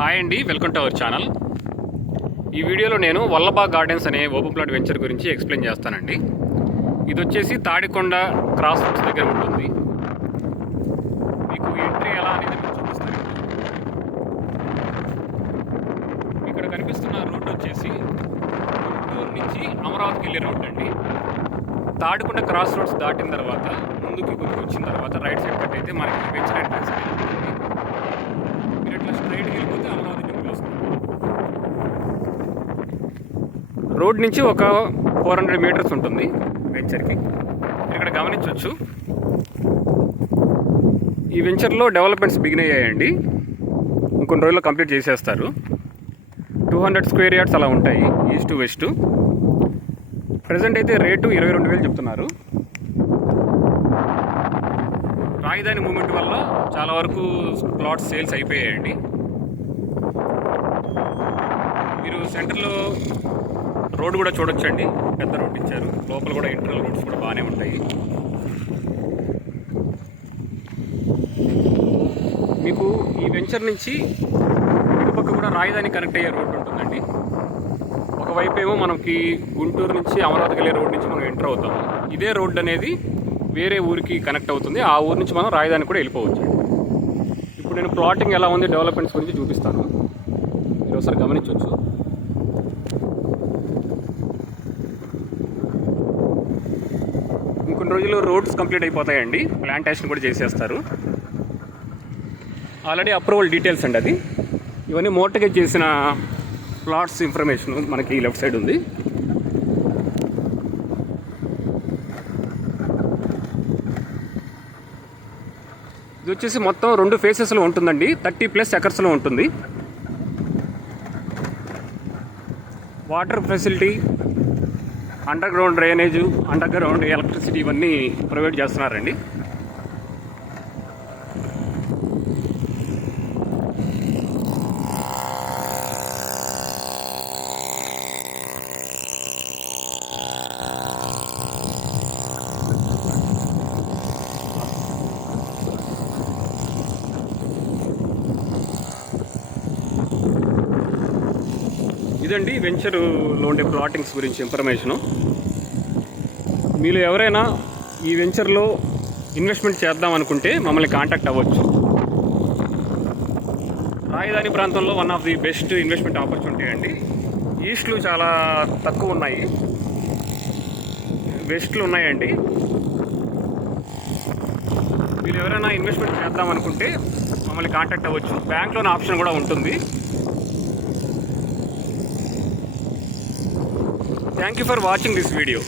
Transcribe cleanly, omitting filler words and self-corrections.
Hi అండి, welcome to our channel. ఈ వీడియోలో నేను వల్లభా గార్డెన్స్ అనే ఓపెన్ ప్లాట్ వెంచర్ గురించి ఎక్స్ప్లెయిన్ చేస్తానండి. ఇది వచ్చేసి తాడికొండ క్రాస్ రోడ్స్ దగ్గర ఉంటుంది. మీకు ఎంట్రీ ఎలా అనేది నేను చూపిస్తాను. ఇక్కడ కనిపిస్తున్న రోడ్ వచ్చేసి గుంటూరు నుంచి అమరావతికి వెళ్ళే రోడ్ అండి. తాడికొండ క్రాస్ రోడ్స్ దాటిన తర్వాత ముందుకి వచ్చిన తర్వాత రైట్ సైడ్ కట్ అయితే మనకి వెంచర్ ఎంట్రన్స్ అనేది ఉంటుంది. మీరు ఇట్లా స్ట్రైట్కి వెళ్ళిపోతే అమరావతి టెంపుల్ వస్తుంది. రోడ్ నుంచి ఒక 400 మీటర్స్ ఉంటుంది వెంచర్కి. ఇక్కడ గమనించవచ్చు, ఈ వెంచర్లో డెవలప్మెంట్స్ బిగిన్ అయ్యాయండి. ఇంకొన్ని రోజుల్లో కంప్లీట్ చేసేస్తారు. 200 స్క్వేర్ యార్డ్స్ అలా ఉంటాయి ఈస్ట్ టు వెస్ట్. ప్రజెంట్ అయితే రేటు 22,000 చెప్తున్నారు. రాజధాని మూమెంట్ వల్ల చాలా వరకు ప్లాట్స్ సేల్స్ అయిపోయాయండి. మీరు సెంటర్లో రోడ్ కూడా చూడొచ్చండి, పెద్ద రోడ్ ఇచ్చారు. లోపల కూడా ఇంటర్నల్ రోడ్స్ కూడా బాగానే ఉంటాయి. మీకు ఈ వెంచర్ నుంచి ఇటుపక్క కూడా రాజధాని కనెక్ట్ అయ్యే రోడ్ ఉంటుందండి. ఒకవైపు ఏమో మనకి గుంటూరు నుంచి అమరావతికి వెళ్ళే రోడ్ నుంచి మనం ఎంటర్ అవుతాం. ఇదే రోడ్ అనేది వేరే ఊరికి కనెక్ట్ అవుతుంది. ఆ ఊరు నుంచి మనం రాజధాని కూడా వెళ్ళిపోవచ్చు. ఇప్పుడు నేను ప్లాటింగ్ ఎలా ఉంది, డెవలప్మెంట్స్ గురించి చూపిస్తాను. మీరు ఒకసారి గమనించవచ్చు. ఇంకొన్ని రోజుల్లో రోడ్స్ కంప్లీట్ అయిపోతాయండి. ప్లాంటేషన్ కూడా చేసేస్తారు. ఆల్రెడీ అప్రూవల్ డీటెయిల్స్ అండి అది. ఇవన్నీ మోర్టగేజ్ చేసిన ప్లాట్స్ ఇన్ఫర్మేషన్ మనకి లెఫ్ట్ సైడ్ ఉంది. ఇది వచ్చేసి మొత్తం 2 ఫేసెస్లో ఉంటుందండి. 30+ ఎకర్స్లో ఉంటుంది. Water facility, under ground drainage, under ground electricity ఇవన్నీ ప్రొవైడ్ చేస్తున్నారండి. ఇదండి వెంచర్లో ఉండే ప్లాటింగ్స్ గురించి ఇన్ఫర్మేషను. మీరు ఎవరైనా ఈ వెంచర్లో ఇన్వెస్ట్మెంట్ చేద్దాం అనుకుంటే మమ్మల్ని కాంటాక్ట్ అవ్వచ్చు. రాజధాని ప్రాంతంలో one of the best investment opportunity అండి. ఈస్ట్లు చాలా తక్కువ ఉన్నాయి, వెస్ట్లు ఉన్నాయండి. మీరు ఎవరైనా ఇన్వెస్ట్మెంట్ చేద్దాం అనుకుంటే మమ్మల్ని కాంటాక్ట్ అవ్వచ్చు. బ్యాంక్ లోన్ ఆప్షన్ కూడా ఉంటుంది. Thank you for watching this video.